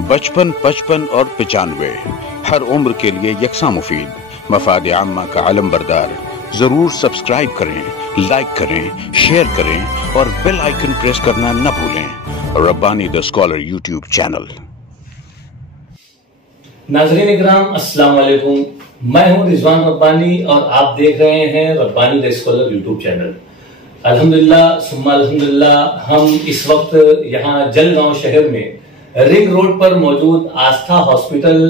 बचपन, 55 और 95 हर उम्र के लिए यकसा मुफीद। मफाद आम्मा का आलम बरदार। जरूर सब्सक्राइब करें, लाइक करें, शेयर करें और बेल आइकन प्रेस करना न भूलें। Rabbani the scholar YouTube channel. नाज़रीन इकराम, अस्सलाम वालेकुम। मैं हूं रिजवान रब्बानी और आप देख रहे हैं Rabbani the scholar YouTube channel. अल्हम्दुलिल्लाह सुम्मा अल्हम्दुलिल्लाह, हम इस वक्त यहाँ जलगांव शहर में रिंग रोड पर मौजूद आस्था हॉस्पिटल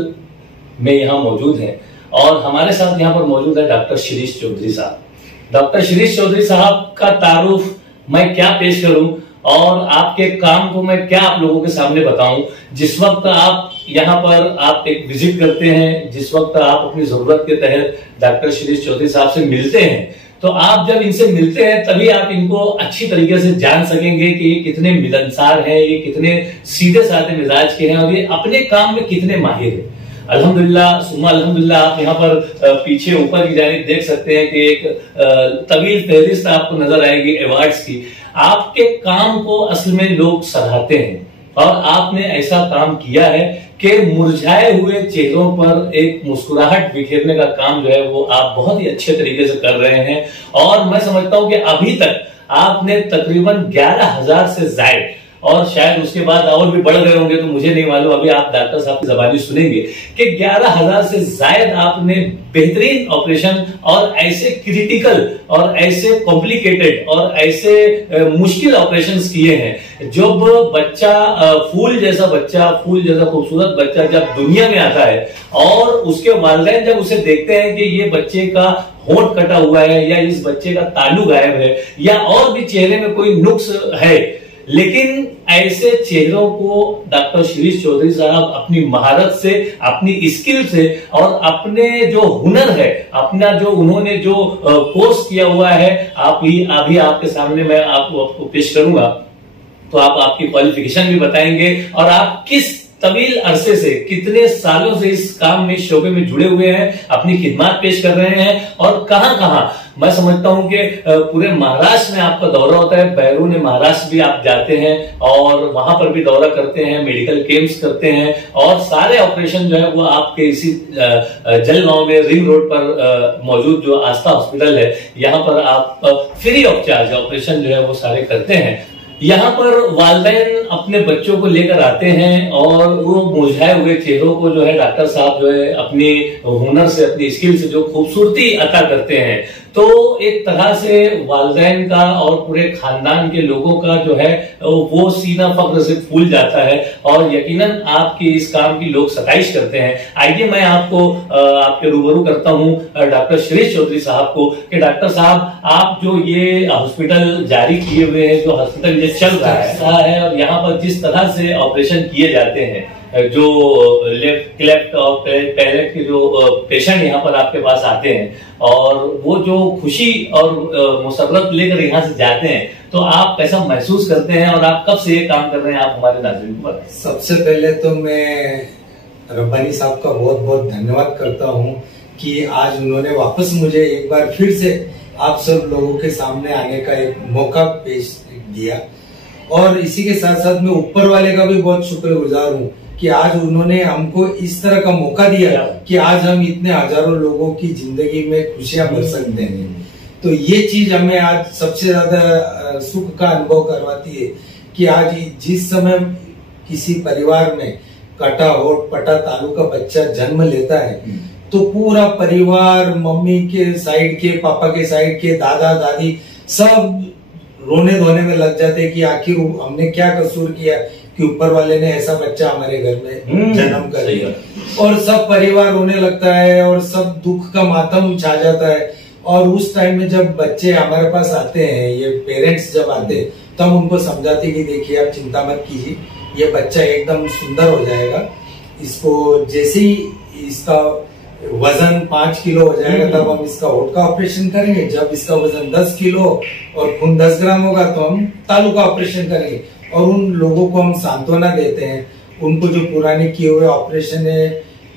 में यहाँ मौजूद हैं और हमारे साथ यहाँ पर मौजूद है डॉक्टर शिरीष चौधरी साहब। डॉक्टर शिरीष चौधरी साहब का तारुफ मैं क्या पेश करूं और आपके काम को मैं क्या आप लोगों के सामने बताऊं। जिस वक्त आप यहाँ पर आप एक विजिट करते हैं, जिस वक्त आप अपनी जरूरत के तहत डॉक्टर शिरीष चौधरी साहब से मिलते हैं, तो आप जब इनसे मिलते हैं तभी आप इनको अच्छी तरीके से जान सकेंगे कि ये कितने मिलनसार हैं, ये कितने सीधे साधे मिजाज के हैं और ये अपने काम में कितने माहिर हैं। अल्हम्दुलिल्लाह सुम्मा अल्हम्दुलिल्लाह, आप यहाँ पर पीछे ऊपर की जानिब देख सकते हैं कि एक तवील फहरिस्त आपको नजर आएगी अवार्ड्स की। आपके काम को असल में लोग सराहते हैं और आपने ऐसा काम किया है कि मुरझाए हुए चेहरों पर एक मुस्कुराहट बिखेरने का काम जो है वो आप बहुत ही अच्छे तरीके से कर रहे हैं। और मैं समझता हूं कि अभी तक आपने तकरीबन 11,000 से ज्यादा, और शायद उसके बाद और भी बढ़ गए होंगे तो मुझे नहीं मालूम, अभी आप डॉक्टर साहब की जबानी सुनेंगे कि 11,000 से ज्यादा आपने बेहतरीन ऑपरेशन और ऐसे क्रिटिकल और ऐसे कॉम्प्लिकेटेड और ऐसे मुश्किल ऑपरेशंस किए हैं। जब बच्चा फूल जैसा खूबसूरत बच्चा जब दुनिया में आता है और उसके वालिदैन जब उसे देखते हैं कि ये बच्चे का होंठ कटा हुआ है या इस बच्चे का तालू गायब है या और भी चेहरे में कोई नुक्स है, लेकिन ऐसे चेहरों को डॉक्टर शिरीष चौधरी साहब अपनी महारत से, अपनी स्किल से और अपने जो हुनर है, अपना जो उन्होंने जो कोर्स किया हुआ है, अभी आपके सामने मैं आपको पेश करूंगा तो आप आपकी क्वालिफिकेशन भी बताएंगे और आप किस तवील अरसे से, कितने सालों से इस काम में, शोबे में जुड़े हुए हैं, अपनी खिदमत पेश कर रहे हैं और कहां कहां। मैं समझता हूं कि पूरे महाराष्ट्र में आपका दौरा होता है, बैरून महाराष्ट्र भी आप जाते हैं और वहां पर भी दौरा करते हैं, मेडिकल कैंप्स करते हैं और सारे ऑपरेशन जो है वो आपके इसी जलगांव में रिंग रोड पर मौजूद जो आस्था हॉस्पिटल है, यहाँ पर आप फ्री ऑफ चार्ज ऑपरेशन जो है वो सारे करते हैं। यहाँ पर वालिदैन अपने बच्चों को लेकर आते हैं और वो मुरझाए हुए चेहरों को जो है डॉक्टर साहब जो है अपनी हुनर से, अपनी स्किल से जो खूबसूरती अता करते हैं, तो एक तरह से वालिदैन का और पूरे खानदान के लोगों का जो है वो सीना फख्र से फूल जाता है और यकीनन आपकी इस काम की लोग सताइश करते हैं। आइए मैं आपको आपके रूबरू करता हूं डॉक्टर शिरीष चौधरी साहब को कि डॉक्टर साहब, आप जो ये हॉस्पिटल जारी किए हुए हैं, जो हॉस्पिटल ये चल रहा है और यहाँ पर जिस तरह से ऑपरेशन किए जाते हैं, जो लेफ्ट और पैलेट के जो पेशेंट यहाँ पर आपके पास आते हैं और वो जो खुशी और मुसर्रत लेकर यहाँ से जाते हैं, तो आप कैसा महसूस करते हैं और आप कब से ये काम कर रहे हैं, आप हमारे नाज़रीन को बताएं। सबसे पहले तो मैं रब्बानी साहब का बहुत बहुत धन्यवाद करता हूँ कि आज उन्होंने वापस मुझे एक बार फिर से आप सब लोगों के सामने आने का एक मौका पेश दिया। और इसी के साथ साथ मैं ऊपर वाले का भी बहुत शुक्रगुजार हूँ कि आज उन्होंने हमको इस तरह का मौका दिया कि आज हम इतने हजारों लोगों की जिंदगी में खुशियां भर सकते हैं। तो ये चीज हमें आज सबसे ज्यादा सुख का अनुभव करवाती है कि आज जिस समय किसी परिवार में कटा होठ पटा तालू का बच्चा जन्म लेता है तो पूरा परिवार, मम्मी के साइड के, पापा के साइड के, दादा दादी सब रोने धोने में लग जाते हैं कि आखिर हमने क्या कसूर किया कि ऊपर वाले ने ऐसा बच्चा हमारे घर में जन्म कर दिया। और सब परिवार रोने लगता है और सब दुख का मातम छा जाता है। और उस टाइम में जब बच्चे हमारे पास आते हैं, ये पेरेंट्स जब आते हैं, तो हम उनको समझाते कि देखिए आप चिंता मत कीजिए, ये बच्चा एकदम सुंदर हो जाएगा। इसको जैसे ही इसका वजन 5 किलो हो जाएगा तब हम इसका होठ का ऑपरेशन करेंगे। जब इसका वजन 10 किलो और खून 10 ग्राम होगा तो हम तालू का ऑपरेशन करेंगे। और उन लोगों को हम सांत्वना देते हैं, उनको जो पुराने किए हुए ऑपरेशन है,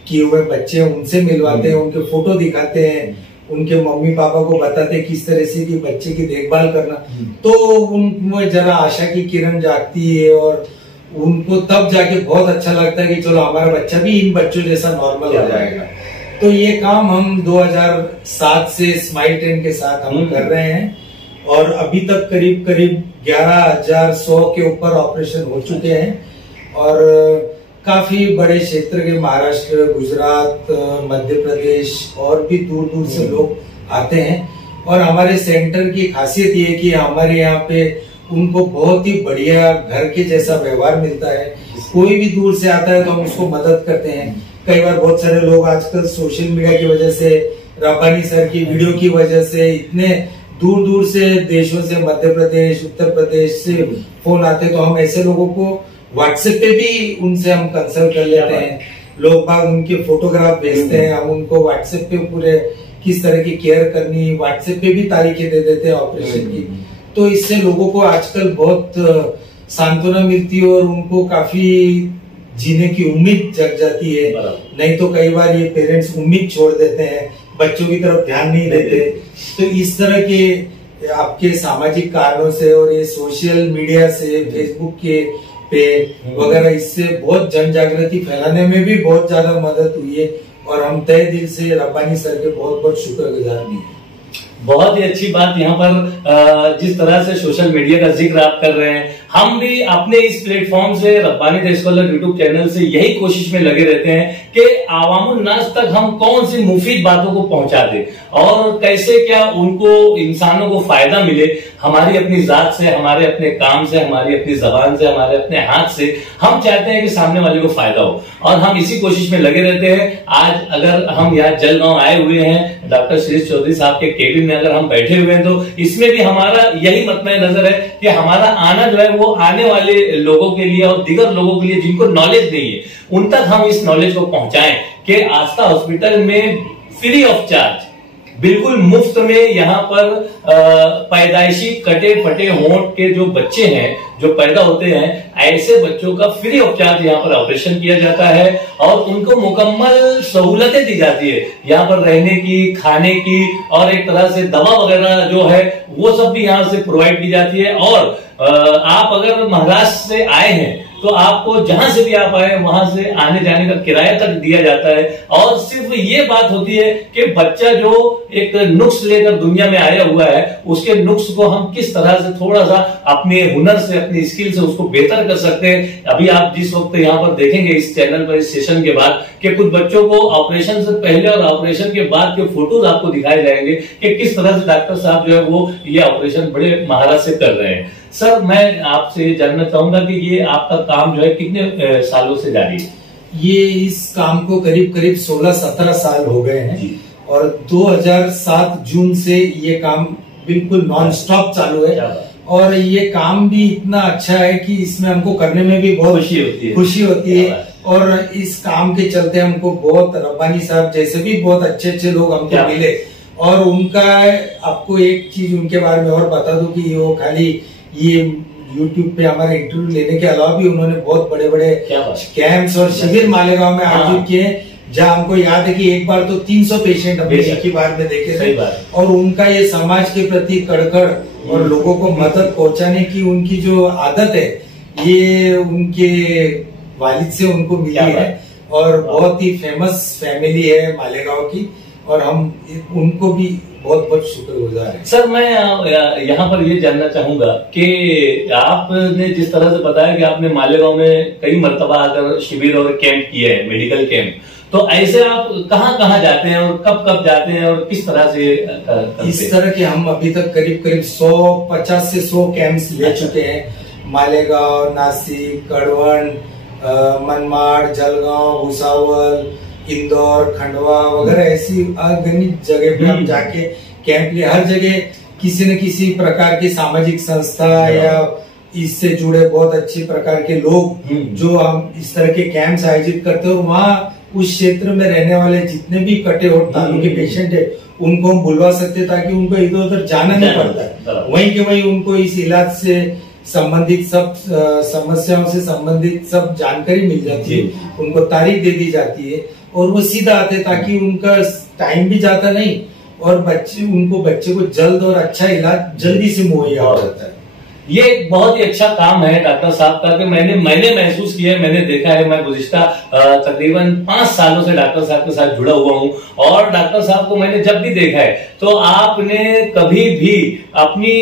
किए हुए बच्चे उनसे मिलवाते हैं, उनके फोटो दिखाते हैं, उनके मम्मी पापा को बताते हैं किस तरह से कि बच्चे की देखभाल करना। तो उनमें जरा आशा की किरण जागती है और उनको तब जाके बहुत अच्छा लगता है कि चलो हमारा बच्चा भी इन बच्चों जैसा नॉर्मल हो जाएगा। तो ये काम हम 2007 से स्माइल ट्रेन के साथ हम कर रहे हैं और अभी तक करीब करीब 11,100 के ऊपर ऑपरेशन हो चुके हैं और काफी बड़े क्षेत्र के महाराष्ट्र, गुजरात, मध्य प्रदेश और भी दूर दूर से लोग आते हैं। और हमारे सेंटर की खासियत ये है कि हमारे यहाँ पे उनको बहुत ही बढ़िया घर के जैसा व्यवहार मिलता है। कोई भी दूर से आता है तो हम उसको मदद करते हैं। कई बार बहुत सारे लोग आजकल सोशल मीडिया की वजह से, रब्बानी सर की वीडियो की वजह से इतने दूर दूर से देशों से, मध्य प्रदेश, उत्तर प्रदेश से फोन आते हैं, तो हम ऐसे लोगों को व्हाट्सएप पे भी उनसे हम कंसल्ट कर लेते हैं। लोग बाग उनके फोटोग्राफ भेजते हैं, हम उनको व्हाट्सएप पे पूरे किस तरह की केयर करनी, व्हाट्सएप पे भी तारीखें दे देते हैं ऑपरेशन की। तो इससे लोगों को आजकल बहुत सांत्वना मिलती है और उनको काफी जीने की उम्मीद जग जाती है। नहीं तो कई बार ये पेरेंट्स उम्मीद छोड़ देते हैं, बच्चों की तरफ ध्यान नहीं देते। तो इस तरह के आपके सामाजिक कारणों से और ये सोशल मीडिया से, फेसबुक के पे वगैरह, इससे बहुत जन जागृति फैलाने में भी बहुत ज्यादा मदद हुई है और हम तहे दिल से रब्बानी सर के बहुत बहुत शुक्रगुजार भी हैं। बहुत ही अच्छी बात यहाँ पर जिस तरह से सोशल मीडिया का जिक्र आप कर रहे हैं, हम भी अपने इस प्लेटफॉर्म से, Rabbani the scholar YouTube channel से यही कोशिश में लगे रहते हैं कि आवामुन नास तक हम कौन सी मुफीद बातों को पहुंचा दे और कैसे क्या उनको, इंसानों को फायदा मिले हमारी अपनी जात से, हमारे अपने काम से, हमारी अपनी जबान से, हमारे अपने हाथ से। हम चाहते हैं कि सामने वाले को फायदा हो और हम इसी कोशिश में लगे रहते हैं। आज अगर हम यहाँ जलगांव आए हुए हैं, डॉक्टर श्रीष चौधरी साहब के केबिन में अगर हम बैठे हुए हैं, तो इसमें भी हमारा यही मतमे नजर है कि हमारा आना जो है वो आने वाले लोगों के लिए और दीगर लोगों के लिए जिनको नॉलेज नहीं है, उन तक हम इस नॉलेज को पहुंचाएं कि आस्था हॉस्पिटल में फ्री ऑफ चार्ज, बिल्कुल मुफ्त में यहाँ पर पैदाइशी कटे फटे होंठ के जो बच्चे हैं, जो पैदा होते हैं, ऐसे बच्चों का फ्री ऑफ चार्ज यहाँ पर ऑपरेशन किया जाता है और उनको मुकम्मल सहूलतें दी जाती है, यहाँ पर रहने की, खाने की और एक तरह से दवा वगैरह जो है वो सब भी यहाँ से प्रोवाइड की जाती है। और आप अगर महाराष्ट्र से आए हैं तो आपको जहां से भी आप आए वहां से आने जाने का किराया तक दिया जाता है। और सिर्फ ये बात होती है कि बच्चा जो एक नुक्स लेकर दुनिया में आया हुआ है, उसके नुक्स को हम किस तरह से थोड़ा सा अपने हुनर से, अपनी स्किल से उसको बेहतर कर सकते हैं। अभी आप जिस वक्त यहाँ पर देखेंगे इस चैनल पर, इस सेशन के बाद, कि कुछ बच्चों को ऑपरेशन से पहले और ऑपरेशन के बाद के फोटोज आपको दिखाए जाएंगे कि किस तरह से डॉक्टर साहब जो है वो ये ऑपरेशन बड़े महारत से कर रहे हैं। सर, मैं आपसे ये जानना चाहूंगा कि ये आपका काम जो है कितने सालों से जारी है? ये इस काम को करीब करीब 16-17 साल हो गए हैं और 2007 जून से ये काम बिल्कुल नॉन स्टॉप चालू है। और ये काम भी इतना अच्छा है कि इसमें हमको करने में भी बहुत खुशी होती है। और इस काम के चलते हमको बहुत, रब्बानी साहब जैसे भी बहुत अच्छे अच्छे लोग हमको मिले। और उनका, आपको एक चीज उनके बारे में और बता दूं कि वो खाली ये YouTube पे हमारे इंटरव्यू लेने के अलावा भी उन्होंने बहुत बड़े बड़े कैंप्स और शिविर मालेगांव में आयोजित किए, जहाँ हमको याद है कि एक बार तो 300 पेशेंट हमने एक ही बार में देखे थे। और उनका ये समाज के प्रति कड़कड़ और लोगों को मदद पहुंचाने की उनकी जो आदत है, ये उनके वालिद से उनको मिली है और बहुत ही फेमस फैमिली है मालेगांव की और हम उनको भी बहुत बहुत शुक्रगुजार हैं। सर, मैं यहाँ पर ये जानना चाहूंगा कि आपने जिस तरह से बताया कि आपने मालेगांव में कई मर्तबा आकर शिविर और कैंप किए हैं, मेडिकल कैंप, तो ऐसे आप कहाँ कहाँ जाते हैं और कब कब जाते हैं और किस तरह से करते हैं? इस तरह के हम अभी तक करीब करीब 150 से 100 कैंप्स ले चुके हैं। मालेगांव, नासिक, कड़वण, मनमाड़, जलगांव, भुसावल, इंदौर, खंडवा वगैरह ऐसी अगणित जगह पे हम जाके कैंप लिए। हर जगह किसी न किसी प्रकार की सामाजिक संस्था या इससे जुड़े बहुत अच्छी प्रकार के लोग जो हम इस तरह के कैंप्स आयोजित करते हैं और वहाँ उस क्षेत्र में रहने वाले जितने भी कटे और तालु के पेशेंट है उनको हम बुलवा सकते ताकि उनको इधर उधर जाना नहीं पड़ता है। वहीं के वहीं उनको इस इलाज से संबंधित सब समस्याओं से संबंधित सब जानकारी मिल जाती है, उनको तारीख दे दी जाती है और वो सीधा आते ताकि उनका टाइम भी जाता नहीं और बच्चे को जल्द और अच्छा इलाज जल्दी से मुहैया हो जाता है। ये एक बहुत ही अच्छा काम है डॉक्टर साहब का कि मैंने महसूस किया है, मैंने देखा है। मैं गुज़िश्ता तकरीबन 5 सालों से डॉक्टर साहब के साथ जुड़ा हुआ हूं और डॉक्टर साहब को मैंने जब भी देखा है तो आपने कभी भी अपनी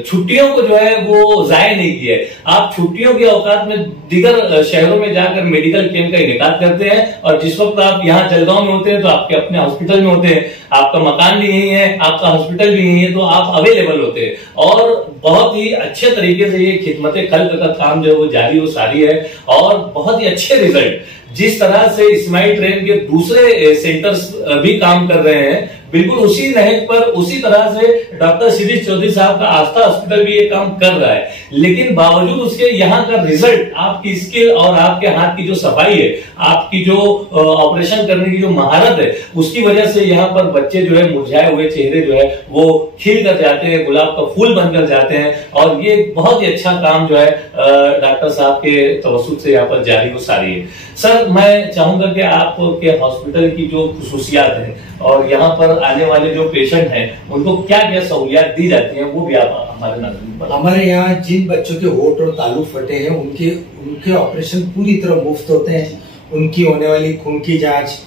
छुट्टियों को जो है वो जाया नहीं किया है। आप छुट्टियों के औकात में दीगर शहरों में जाकर मेडिकल कैंप का इनेकाद करते हैं और जिस वक्त आप यहाँ जलगांव में होते हैं तो आपके अपने हॉस्पिटल में होते हैं, आपका मकान भी यही है, आपका हॉस्पिटल भी यही है, तो आप अवेलेबल होते हैं और बहुत ही अच्छे तरीके से ये खिदमत खल्क का काम जो है वो जारी और सारी है और बहुत ही अच्छे रिजल्ट जिस तरह से इस्माइल ट्रेन के दूसरे सेंटर्स भी काम कर रहे हैं बिल्कुल उसी नहज पर उसी तरह से डॉक्टर शिरीष चौधरी साहब का आस्था हॉस्पिटल भी ये काम कर रहा है। लेकिन बावजूद उसके यहाँ का रिजल्ट, आपकी स्किल और आपके हाथ की जो सफाई है, आपकी जो ऑपरेशन करने की जो महारत है, उसकी वजह से यहाँ पर बच्चे जो है मुरझाए हुए चेहरे जो है वो खिल कर जाते हैं, गुलाब का फूल बनकर जाते हैं और ये बहुत ही अच्छा काम जो है डॉक्टर साहब के तवस्सुत से यहाँ पर जारी और सारी है। सर, मैं चाहूंगा कि आपके हॉस्पिटल की जो खुसूसियात है और यहाँ पर आने वाले जो पेशेंट हैं उनको क्या क्या सहूलियात दी जाती हैं वो भी आप हमारे नाज़रीन पर। हमारे यहाँ जिन बच्चों के होठ और तालू फटे हैं उनके ऑपरेशन पूरी तरह मुफ्त होते हैं। उनकी होने वाली खून की जांच,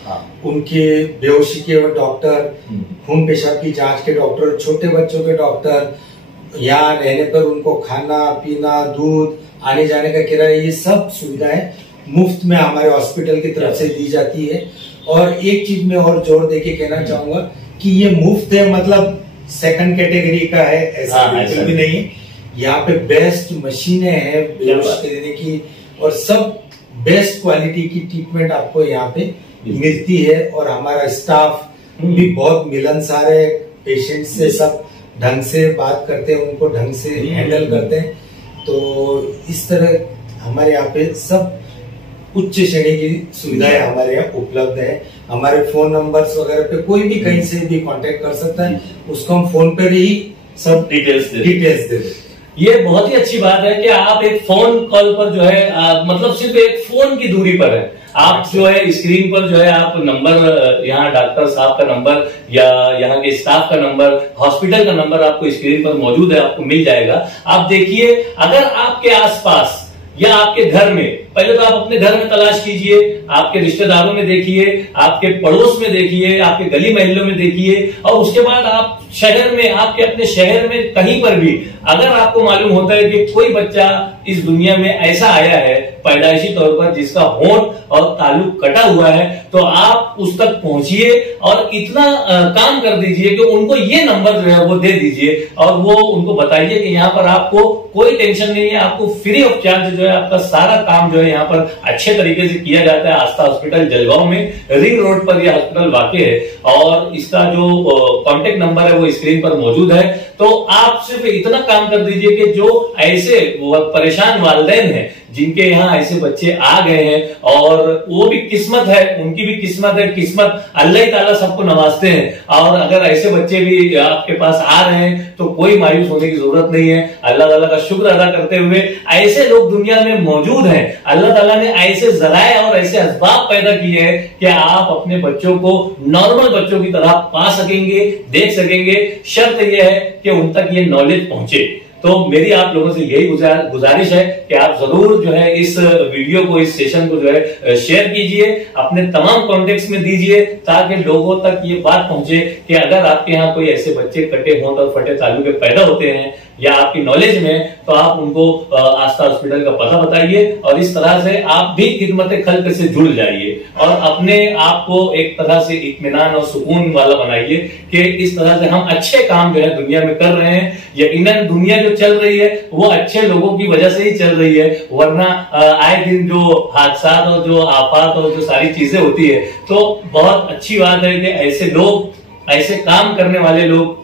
उनके बेहोशी के डॉक्टर, खून पेशाब की जांच के डॉक्टर, छोटे बच्चों के डॉक्टर, यहाँ रहने पर उनको खाना पीना, दूध, आने जाने का किराया, ये सब सुविधाएं मुफ्त में हमारे हॉस्पिटल की तरफ से दी जाती है। और एक चीज में और जोर देके कहना चाहूंगा कि ये मुफ्त है मतलब सेकंड कैटेगरी का है, ऐसा बिल्कुल भी नहीं। यहाँ पे बेस्ट मशीनें हैं बेहोश देने की और सब बेस्ट क्वालिटी की ट्रीटमेंट आपको यहाँ पे मिलती है और हमारा स्टाफ भी बहुत मिलनसार है, पेशेंट से सब ढंग से बात करते हैं, उनको ढंग से हैंडल करते हैं। तो इस तरह हमारे यहाँ पे सब उच्च श्रेणी की सुविधाएं हमारे यहाँ उपलब्ध है। हमारे फोन नंबर्स वगैरह पे कोई भी कहीं से भी कांटेक्ट कर सकता है, उसको हम फोन पर ही सब डिटेल्स दे। ये बहुत ही अच्छी बात है कि आप एक फोन कॉल पर जो है मतलब सिर्फ एक फोन की दूरी पर है, आप जो है स्क्रीन पर जो है आप नंबर, यहाँ डॉक्टर साहब का नंबर या यहाँ के स्टाफ का नंबर, हॉस्पिटल का नंबर आपको स्क्रीन पर मौजूद है, आपको मिल जाएगा। आप देखिए, अगर आपके आसपास या आपके घर में, पहले तो आप अपने घर में तलाश कीजिए, आपके रिश्तेदारों में देखिए, आपके पड़ोस में देखिए, आपके गली मोहल्लों में देखिए और उसके बाद आप शहर में, आपके अपने शहर में कहीं पर भी अगर आपको मालूम होता है कि कोई बच्चा इस दुनिया में ऐसा आया है पैदाइशी तौर पर जिसका होंठ और तालु कटा हुआ है, तो आप उस तक पहुंचिए और इतना काम कर दीजिए कि उनको ये नंबर जो है वो दे दीजिए और वो उनको बताइए कि यहाँ पर आपको कोई टेंशन नहीं है, आपको फ्री ऑफ चार्ज जो है आपका सारा काम जो है यहाँ पर अच्छे तरीके से किया जाता है। आस्था हॉस्पिटल जलगांव में रिंग रोड पर यह हॉस्पिटल वाकई है और इसका जो कॉन्टेक्ट नंबर है वो स्क्रीन पर मौजूद है। तो आप सिर्फ इतना काम कर दीजिए कि जो ऐसे परेशान वालिदैन हैं जिनके यहाँ ऐसे बच्चे आ गए हैं और वो भी किस्मत है, उनकी भी किस्मत है, किस्मत अल्लाह ताला सबको नवाजते हैं और अगर ऐसे बच्चे भी आपके पास आ रहे हैं तो कोई मायूस होने की जरूरत नहीं है। अल्लाह ताला का शुक्र अदा करते हुए ऐसे लोग दुनिया में मौजूद हैं, अल्लाह ताला ने ऐसे जराए और ऐसे असबाब पैदा किए हैं कि आप अपने बच्चों को नॉर्मल बच्चों की तरह पा सकेंगे, देख सकेंगे। शर्त यह है कि उन तक ये नॉलेज पहुंचे। तो मेरी आप लोगों से यही गुजारिश है कि आप जरूर जो है इस वीडियो को, इस सेशन को जो है शेयर कीजिए, अपने तमाम कॉन्टेक्ट्स में दीजिए ताकि लोगों तक ये बात पहुंचे कि अगर आपके यहाँ कोई ऐसे बच्चे कटे होंठ और फटे तालू के पैदा होते हैं या आपकी नॉलेज में, तो आप उनको आस्था हॉस्पिटल का पता बताइए और इस तरह से आप भी खिदमत खल्क से जुड़ जाइए और अपने आप को एक तरह से इत्मीनान और सुकून वाला बनाइए कि इस तरह से हम अच्छे काम जो है दुनिया में कर रहे हैं। यकीनन दुनिया जो चल रही है वो अच्छे लोगों की वजह से ही चल रही है, वरना आए दिन जो हादसा और जो आफत और जो सारी चीजें होती है, तो बहुत अच्छी बात है कि ऐसे लोग, ऐसे काम करने वाले लोग,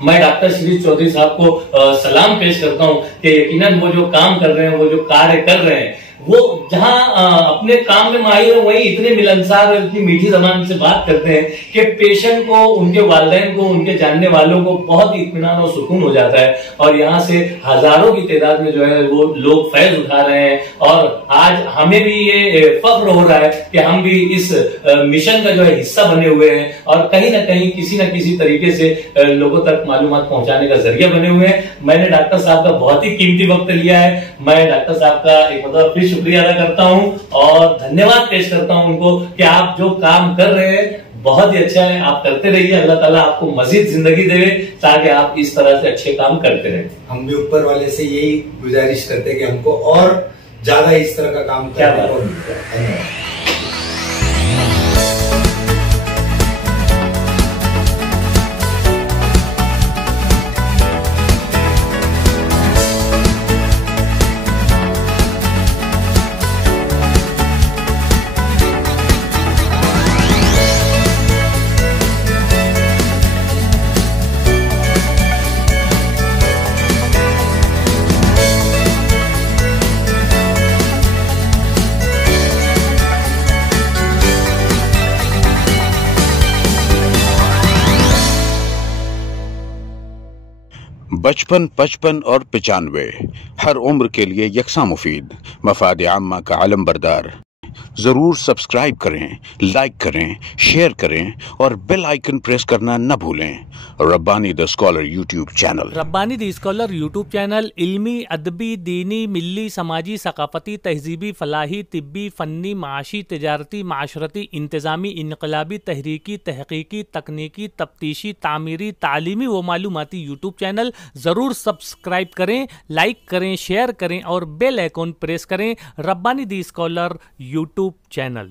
मैं डॉक्टर शिरीष चौधरी साहब को सलाम पेश करता हूं कि यकीनन वो जो काम कर रहे हैं, वो जो कार्य कर रहे हैं, वो जहां अपने काम में माहिर है वही इतने मिलनसार और इतनी मीठी जबान से बात करते हैं कि पेशेंट को, उनके वालिदैन को, उनके जानने वालों को बहुत ही इत्मीनान और सुकून हो जाता है। और यहाँ से हजारों की तादाद में जो है वो लोग फैज उठा रहे हैं। और आज हमें भी ये फख्र हो रहा है कि हम भी इस मिशन का जो है हिस्सा बने हुए हैं और कहीं ना कहीं किसी न किसी तरीके से लोगों तक मालूमात पहुंचाने का जरिया बने हुए हैं। मैंने डॉक्टर साहब का बहुत ही कीमती वक्त लिया है। मैं डॉक्टर साहब का एक मतलब फिर शुक्रिया अदा करता हूं और धन्यवाद पेश करता हूं उनको कि आप जो काम कर रहे हैं बहुत ही अच्छा है, आप करते रहिए। अल्लाह ताला आपको मजीद जिंदगी दे ताकि आप इस तरह से अच्छे काम करते रहें। हम भी ऊपर वाले से यही गुजारिश करते हैं कि हमको और ज्यादा इस तरह का काम करने को मिलता है। धन्यवाद। बचपन, 55 और 95 हर उम्र के लिए यकसा मुफीद, मफाद आम्मा का आलम बरदार। जरूर सब्सक्राइब करें, लाइक करें, शेयर करें और बेल आइकन प्रेस करना न भूलें। Rabbani the scholar YouTube channel. Rabbani the scholar YouTube channel इल्मी, अदबी, दीनी, मिल्ली, समाजी, सकाफती, तहजीबी, फलाही, तिब्बी, फ़न्नी, माशी, तिजारती, माशरती, इंतज़ामी, इनकलाबी, तहरीकी, तहकीकी, तकनीकी, तफ्तीशी, तामीरी, तालीमी व मालूमाती यूट्यूब चैनल। ज़रूर सब्सक्राइब करें, लाइक करें, शेयर करें और बेल आइकन प्रेस करें। Rabbani the scholar YouTube channel.